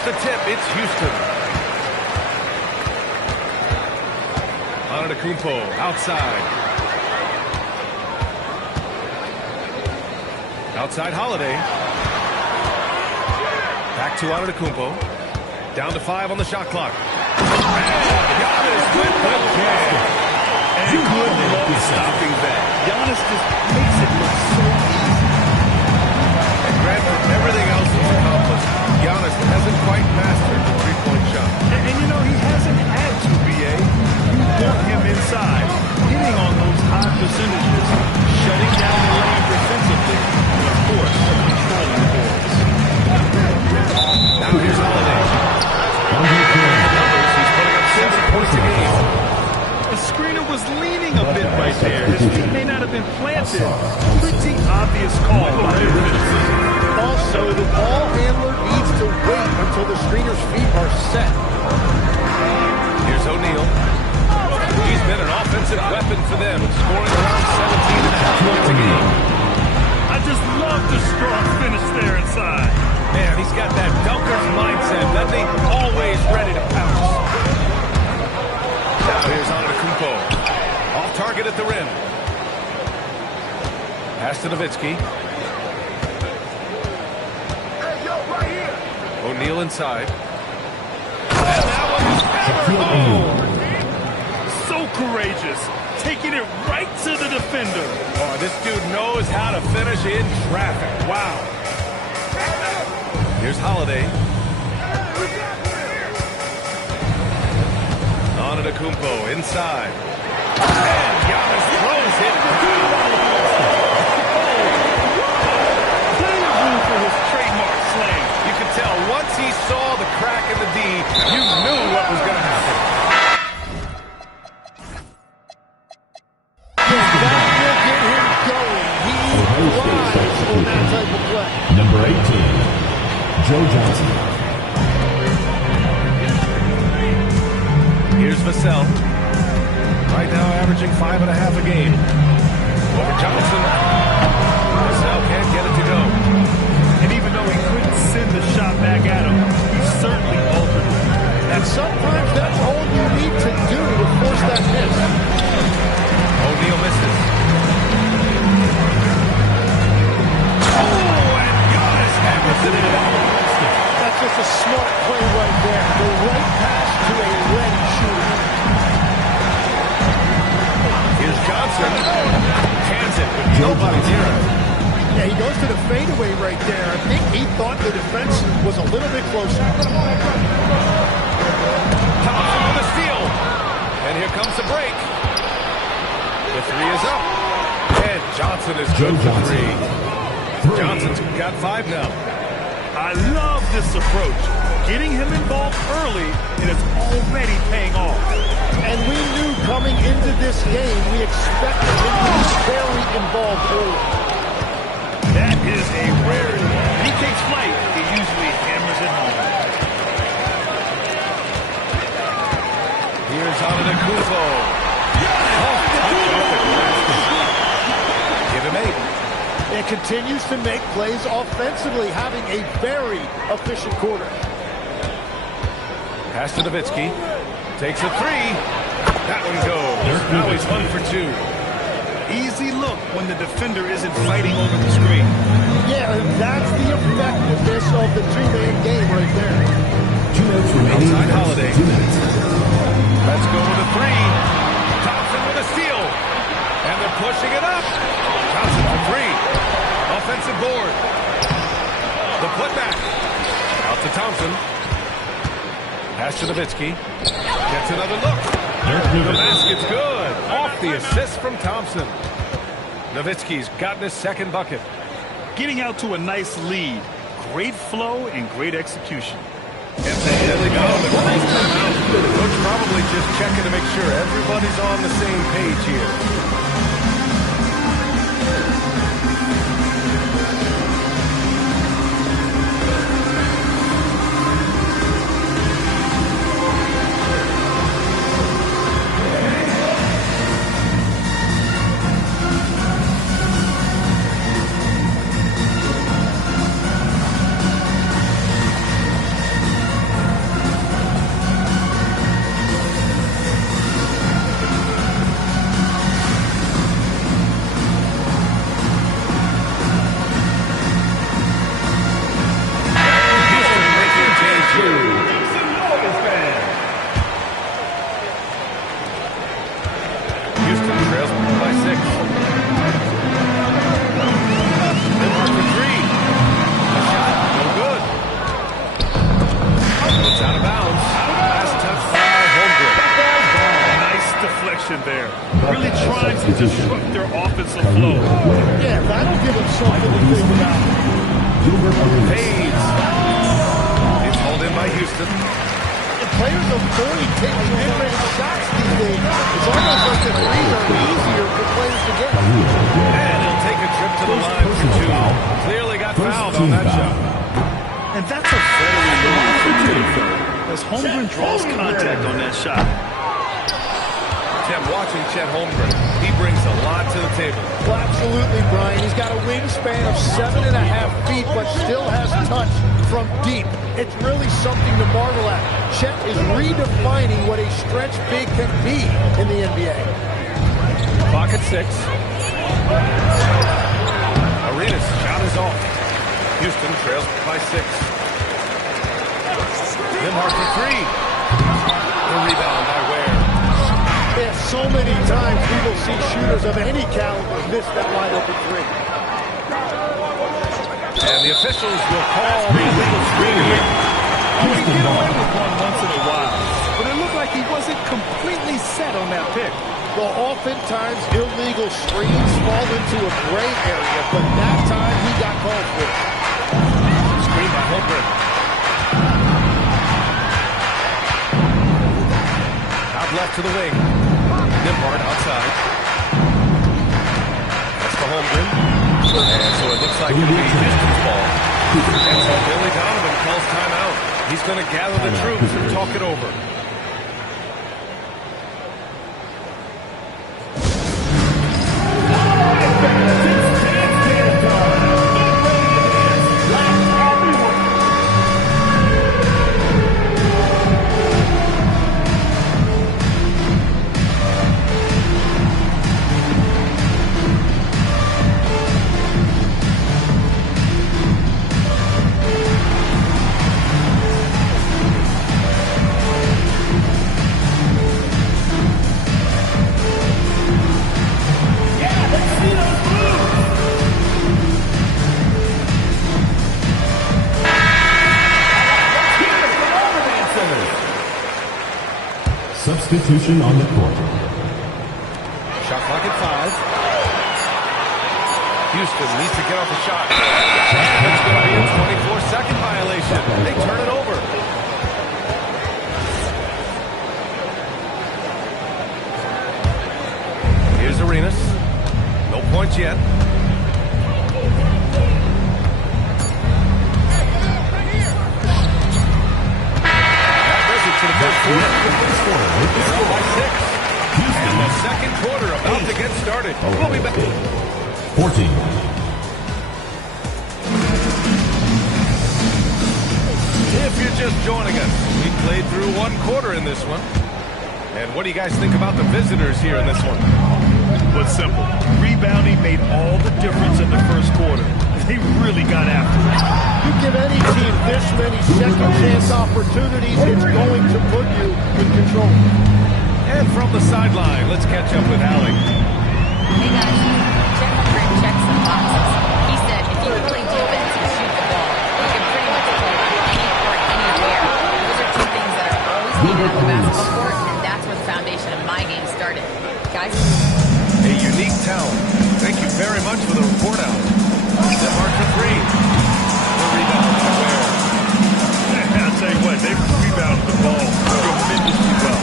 Off the tip, it's Houston. Antetokounmpo outside. Outside Holiday. Back to Antetokounmpo. Down to 5 on the shot clock. Giannis with the kick. And good luck stopping that. Giannis just makes it look so easy. And granted, everything else is accomplished. Giannis hasn't quite mastered the three-point shot. And you know, he hasn't had to, B.A. You want him inside, hitting on those high percentages, shutting down the lane defensively, and of course, controlling the boards. Now here's Holiday. He's putting up 7 points a game. The screener was leaning a bit right there. His feet may not have been planted. Pretty obvious call by the officials. Also, the ball handler needs to wait until the screener's feet are set. Here's O'Neal. He's been an offensive weapon for them, scoring around 17.5 points a game. I just love the strong finish there inside. Man, he's got that dunker's mindset, doesn't he? Always ready to pounce. Now here's Antetokounmpo. Off target at the rim. Pass to Nowitzki. O'Neal inside. And that one is hammered home. So courageous, taking it right to the defender. Oh, this dude knows how to finish in traffic. Wow. Here's Holiday. Antetokounmpo inside. And Giannis throws it. Plenty of room for his trademark slang. You could tell once he saw the crack in the D, you knew what was going to happen. That will get him going. He thrives on that type of play. Number 18, Joe Johnson. Here's Vassell. Right now averaging 5.5 a game. Over Johnson. Vassell can't get it to go. And even though he couldn't send the shot back at him, he certainly altered it. And sometimes that's all you need to do to force that miss. O'Neal misses. Oh, and Giannis hammers it in. That's just a smart play right there. The right pass to a ready shooter. Here's Johnson. Cans it with nobody near him. Yeah, he goes to the fadeaway right there. I think he thought the defense was a little bit closer. Thompson with a steal. And here comes the break. The three is up. And Johnson is good for three. Johnson's got 5 now. I love this approach. Getting him involved early, and it's already paying off. And we knew coming into this game, we expected him to be very involved early. That is a rarity. When he takes flight, he usually hammers it home. Here's Antetokounmpo. Give him 8. And continues to make plays offensively, having a very efficient quarter. Pass to Nowitzki. Takes a 3. That one goes. Now he's 1 for 2. Easy look when the defender isn't fighting over the screen. Yeah, and that's the effectiveness of the two-man game right there. 2 minutes remaining. Outside Holiday. 2 minutes. Let's go with a 3. Thompson with a steal. And they're pushing it up. Johnson for 3. Offensive board. The putback. Out to Thompson. Pass to Nowitzki. Gets another look. The basket's good. Off the assist from Thompson. Nowitzki's gotten his second bucket. Getting out to a nice lead. Great flow and great execution. And they got him at nice timeout. The coach probably just checking to make sure everybody's on the same page here. trails by 6. They mark for 3. A shot, no good. It's out of bounds. Last touch by Holmgren. Nice deflection there. Really trying to disrupt their offensive flow. Yeah, that'll give them something to think about. Fades. It's hauled in by Houston. The players avoid taking mid-range shots these days. It's almost like the threes are easier for players to get. And he'll take a trip to the line for 2. Clearly got fouled on that shot. And that's a very little foul as Holmgren draws contact on that shot. Tim, watching Chet Holmgren, he brings a lot to the table. Well, absolutely, Brian. He's got a wingspan of 7.5 feet, but still has touch from deep. It's really something to marvel at. Chet is redefining what a stretch big can be in the NBA. Clock at 6. Arenas shot is off. Houston trails by 6. Nimhart for 3. The rebound by Ware. Yeah, so many times we will see shooters of any caliber miss that wide open 3. And the officials will call the illegal screen here. You can get away with one once in a while, but it looked like he wasn't completely set on that pick. Well, oftentimes illegal screens fall into a gray area, but that time he got called for it. Screen by Holmgren. Out left to the wing. Nimhart outside. That's to Holmgren. And so it looks like it'll be Houston's ball. And so Billy Donovan calls timeout. He's going to gather the troops and talk it over. Substitution on the court. Shot clock at 5. Houston needs to get off the shot. And it's going to be a 24-second violation. They turn it over. Here's Arenas. No points yet. To the third quarter. They're up by 6. And the second quarter about to get started. We'll be back. 14. If you're just joining us, we played through 1 quarter in this one. And what do you guys think about the visitors here in this one? But simple. Rebounding made all the difference in the first quarter. They really got after it. You give any team this many second chance opportunities, it's going to put you in control. And from the sideline, let's catch up with Allie. Hey guys, Chet Holmgren checked some boxes. He said if you can play defense and shoot the ball, you can pretty much play any court, anywhere. Those are 2 things that are always needed on the basketball court, and that's where the foundation of my game started. Guys? A unique talent. Thank you very much for the report out. Nimhart for 3. The rebound by Ware. I'll tell you what, they rebounded the ball tremendously well.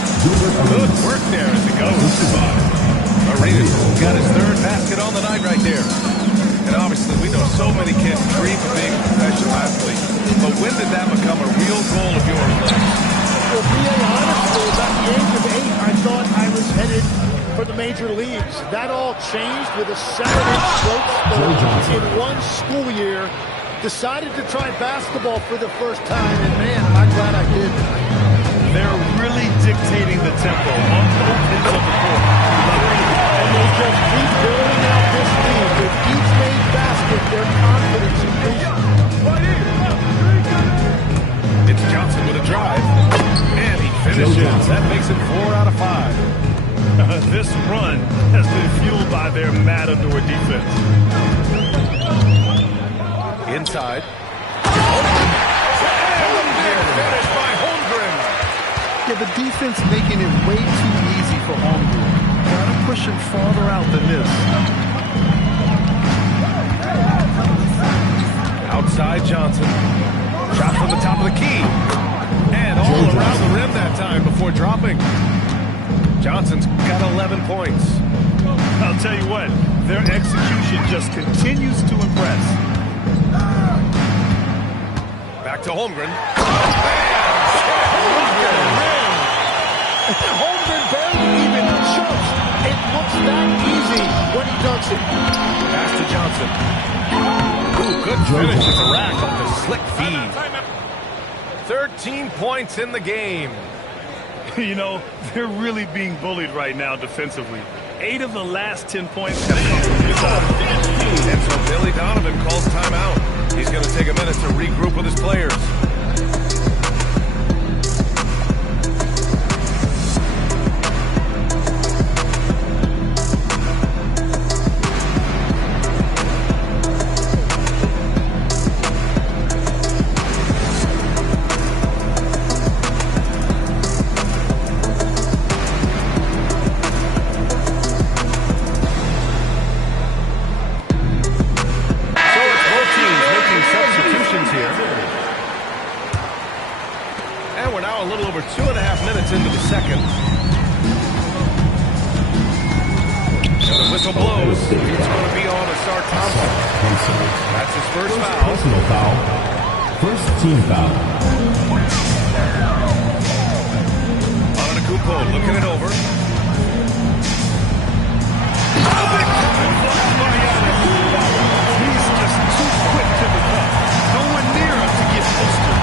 Good work there as it goes. Arenas got his 3rd basket on the night right there. And obviously we know so many kids dream of being a professional athlete. But when did that become a real goal of yours, Lex? Well, being honest, at the age of 8, I thought I was headed for the major leagues. That all changed with a 7-inch growth spurt in 1 school year. Decided to try basketball for the first time, and man, am I glad I did. They're really dictating the tempo on both ends of the court. And they just keep building out this lead. With each made basket, their confidence increases. It's Johnson with a drive. And he finishes. That makes it 4 out of 5. This run has been fueled by their matador defense. Inside. Finish by Holmgren. Yeah, the defense making it way too easy for Holmgren. Gotta push him farther out than this. Outside Johnson. Shot from the top of the key. And all around the rim that time before dropping. Johnson's got 11 points. I'll tell you what, their execution just continues to impress. Back to Holmgren. Holmgren barely even jumps. It looks that easy when he dunks it. Pass to Johnson. Ooh, good finish at the rack off the slick feed. 13 points in the game. You know, they're really being bullied right now defensively. 8 of the last 10 points have come from inside. And so Billy Donovan calls timeout. He's going to take a minute to regroup with his players. Into the second. And the whistle blows. It's going to be on Sba Thompson. That's his first foul. Personal foul. First team foul. Antetokounmpo looking it over. He's just too quick to the cup. Nowhere near him to get posted.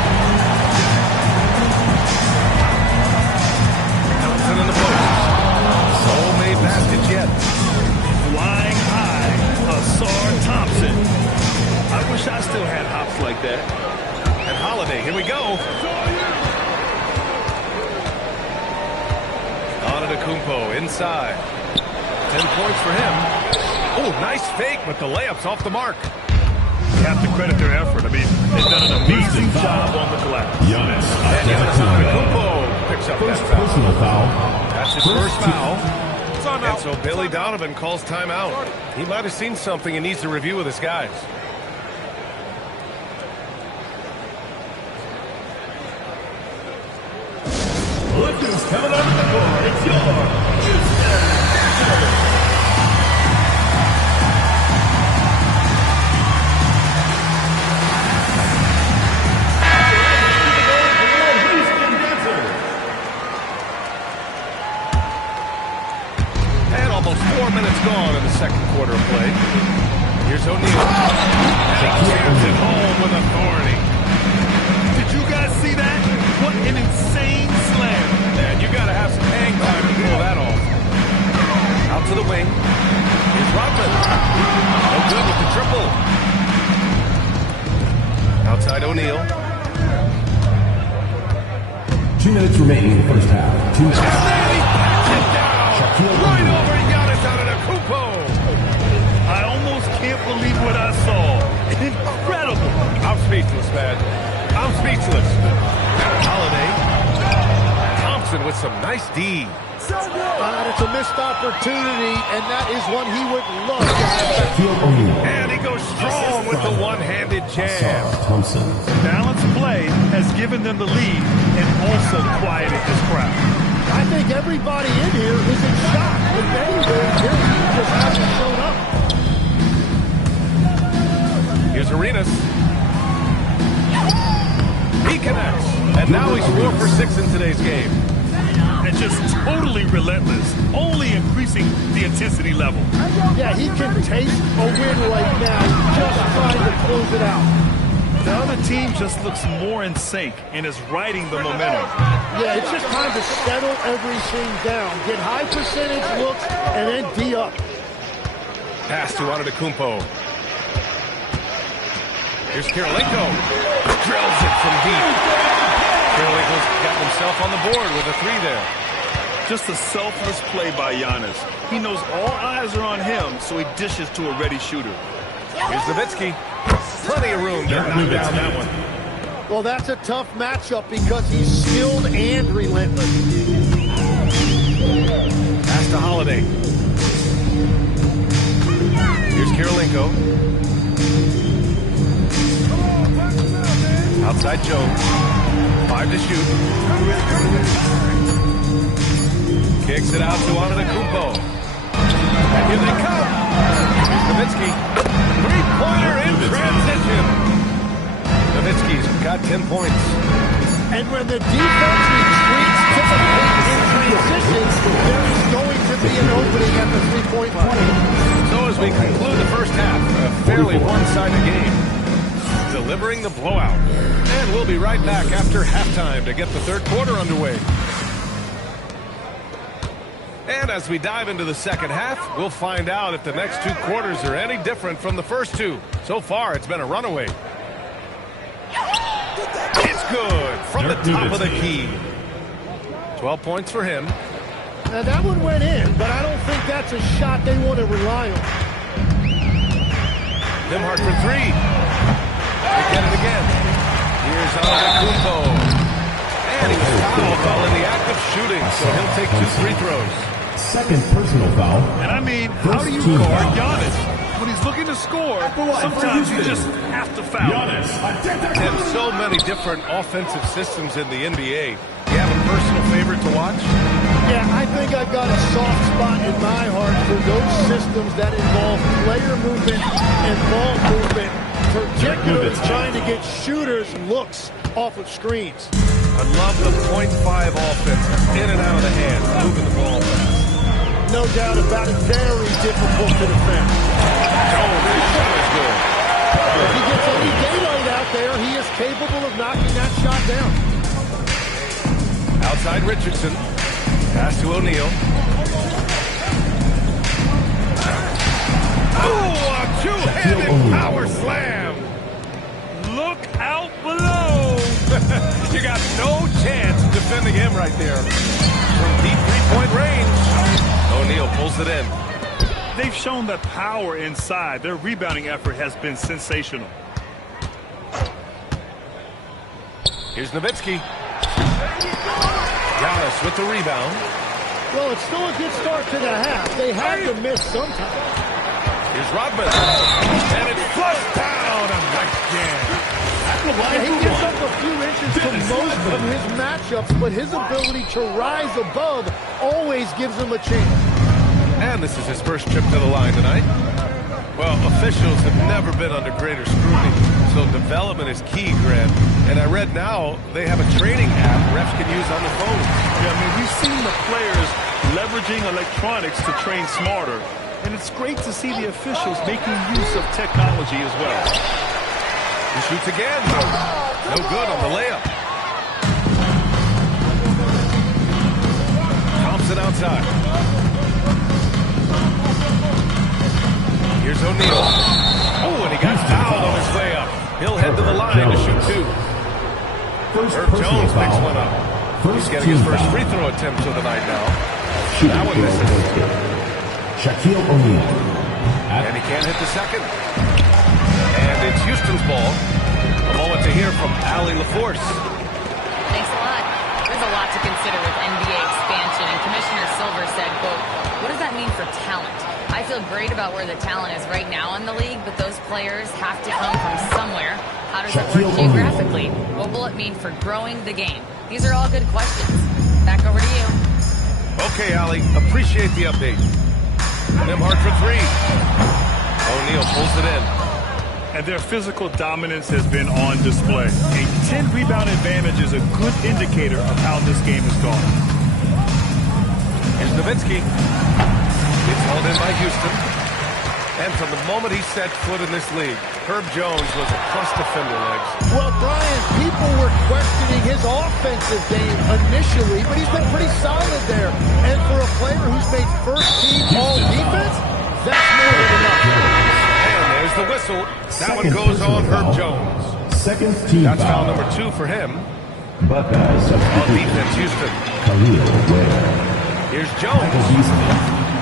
In the post. So many baskets yet. Flying high, Sba Thompson. I wish I still had hops like that. And Holiday, here we go. Antetokounmpo inside. 10 points for him. Oh, nice fake, but the layup's off the mark. You have to credit their effort. I mean, they've done an amazing job on the glass. Giannis Antetokounmpo picks up that foul. personal foul. That's his first foul. And so Billy Donovan calls timeout. He might have seen something and needs to review with his guys. Look who's coming onto the court. It's your Houston Nationals. And almost 4 minutes gone in the second quarter of play. Here's O'Neal. And he jams it home with authority. Did you guys see that? What an insane slam. Man, you got to have some hang time to pull that off. Out to the wing. Here's Rodman. No good with the triple. Outside O'Neal. 2 minutes remaining in the first half. 2 minutes. Right over Giannis Antetokounmpo. I almost can't believe what I saw. Incredible. I'm speechless, man. I'm speechless. Holiday. Thompson with some nice D. It's a missed opportunity, and that is one he would love to have. And he goes strong with the one-handed jam. Thompson. Balanced play has given them the lead and also quieted this crowd. I think everybody in here is in shock. In many ways, their team just hasn't shown up. Here's Arenas. He connects. And now he's 4 for 6 in today's game. And just totally relentless, only increasing the intensity level. Yeah, he can taste a win right now, just trying to close it out. The other team just looks more in sync and is riding the momentum. Yeah, it's just time to settle everything down. Get high percentage looks and then D up. Pass to Antetokounmpo. Here's Kirilenko. Drills it from deep. Kirilenko's got himself on the board with a 3 there. Just a selfless play by Giannis. He knows all eyes are on him, so he dishes to a ready shooter. Here's Nowitzki. Plenty of room to knock down that one. Well, that's a tough matchup because he's skilled and relentless. Pass to Holiday. Here's Kirilenko. Outside Jones. 5 to shoot. Kicks it out to Antetokounmpo. And here they come. Here's Nowitzki. Three-pointer in transition. Nowitzki's got 10 points. And when the defense retreats typically in transition, there is going to be an opening at the three-point line. So as we conclude the first half, a fairly one-sided game, delivering the blowout. And we'll be right back after halftime to get the third quarter underway. And as we dive into the second half, we'll find out if the next 2 quarters are any different from the first 2. So far, it's been a runaway. It's good from the top of the key. 12 points for him. Now that one went in, but I don't think that's a shot they want to rely on. Nimhart for 3. They get it again. Here's Antetokounmpo. And he was fouled while in the act of shooting, so he'll take 2 free throws. Second personal foul. And I mean, how do you guard Giannis? When he's looking to score, sometimes you just have to foul. And so many different offensive systems in the NBA. Do you have a personal favorite to watch? Yeah, I think I've got a soft spot in my heart for those systems that involve player movement and ball movement, particularly trying to get shooters looks off of screens. I love the .5 offense, in and out of the hands, moving the ball fast. No doubt about it, very difficult to defend. Oh, this shot is good. If he gets any daylight out there, he is capable of knocking that shot down. Outside Richardson. Pass to O'Neal. Oh, a two-handed power slam. Look out below. You got no chance defending him right there. From deep three-point range. O'Neal pulls it in. They've shown that power inside. Their rebounding effort has been sensational. Here's Nowitzki. Giannis with the rebound. Well, it's still a good start to the half. They had to miss sometime. Here's Rodman. And it's flushed down. A nice jam. Yeah, he gives up a few inches to most of his matchups, but his ability to rise above always gives him a chance. And this is his first trip to the line tonight. Well, officials have never been under greater scrutiny, so development is key, Grant. And I read now they have a training app refs can use on the phone. Yeah, I mean, we've seen the players leveraging electronics to train smarter, and it's great to see the officials making use of technology as well. He shoots again. No good on the layup. Thompson outside. Here's O'Neal. Oh, and he got fouled on his way up. He'll head to the line to shoot 2. Herb Jones picks one up. He's getting his first free throw attempt of the night now. That one misses. Shaquille O'Neal. And he can't hit the second. And it's Houston's ball. A moment to hear from Allie LaForce. Thanks a lot. There's a lot to consider with NBA expansion, and Commissioner Silver said, quote, what does that mean for talent? I feel great about where the talent is right now in the league, but those players have to come from somewhere. How does it work geographically? What will it mean for growing the game? These are all good questions. Back over to you. Okay, Allie. Appreciate the update. Nimhart for 3. O'Neal pulls it in. And their physical dominance has been on display. A 10-rebound advantage is a good indicator of how this game is going. Here's Nowitzki. It's held in by Houston. And from the moment he set foot in this league, Herb Jones was a plus defender, Legs. Well, Brian, people were questioning his offensive game initially, but he's been pretty solid there. And for a player who's made first-team all-defense, that's more than enough. And there's the whistle. That one goes on Herb Jones. Second team That's foul number 2 for him. Buckeyes On defense, Houston. Khalil Ware. Here's Jones.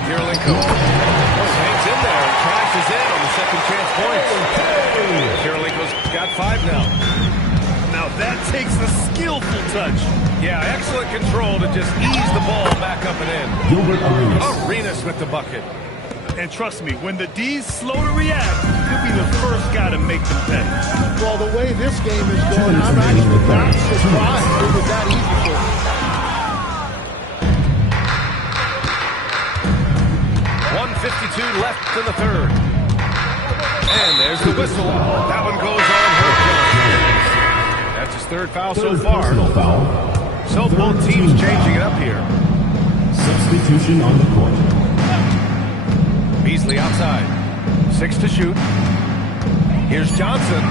Kirilenko hangs in there and cashes in on the second chance points. Kirilenko's got 5 now. Now that takes a skillful touch. Yeah, excellent control to just ease the ball back up and in. Gilbert Arenas. Arenas with the bucket. And trust me, when the D's slow to react, he'll be the first guy to make them pay. Well, the way this game is going, I'm actually not surprised it was that easy for him. 1:52 left in the third. And there's the whistle. That one goes on Herb Jones. That's his third foul so far. Foul. So both teams changing it up here. Substitution on the court. Beasley outside. 6 to shoot. Here's Johnson.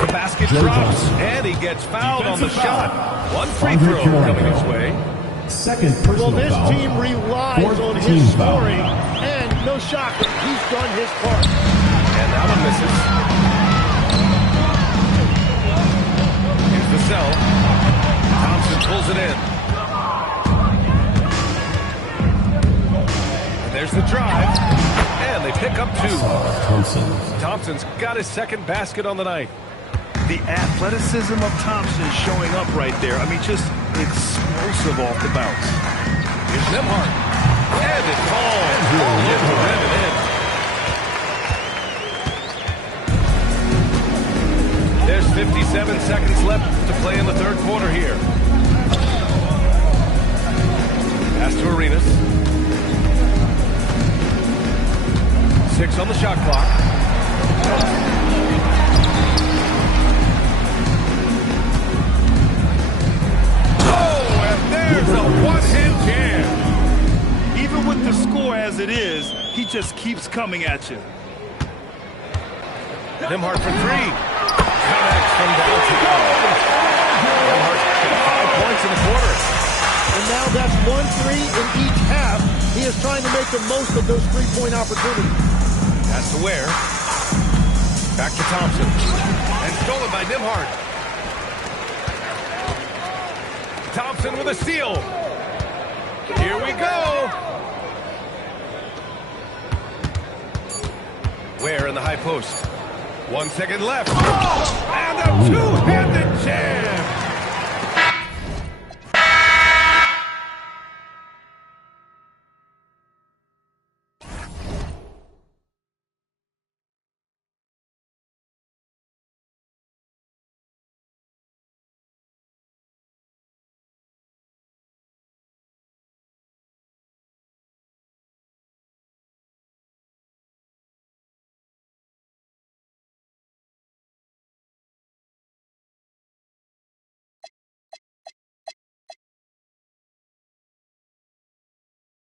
The basket drops, and he gets fouled on the shot. One free throw coming his way. Second personal Well, this foul. team relies Fourth on team his foul. scoring, and no shocker, he's done his part. And that one misses. Here's the cell. Thompson pulls it in. And there's the drive. And they pick up 2. Thompson's got his second basket on the night. The athleticism of Thompson showing up right there. I mean, just explosive off the bounce. Here's Nembhard. And it falls. Hit the rim and in. There's 57 seconds left to play in the third quarter here. Pass to Arenas. 6 on the shot clock. There's a one-hit jam. Even with the score as it is, he just keeps coming at you. Nembhard for 3. Connects from downtown. Nembhard's got 5 points in the quarter. And now that's 1 3 in each half. He is trying to make the most of those 3-point opportunities. That's to Ware. Back to Thompson. And stolen by Nembhard. Thompson with a steal. Here we go. Ware in the high post. 1 second left. And a two-handed jam.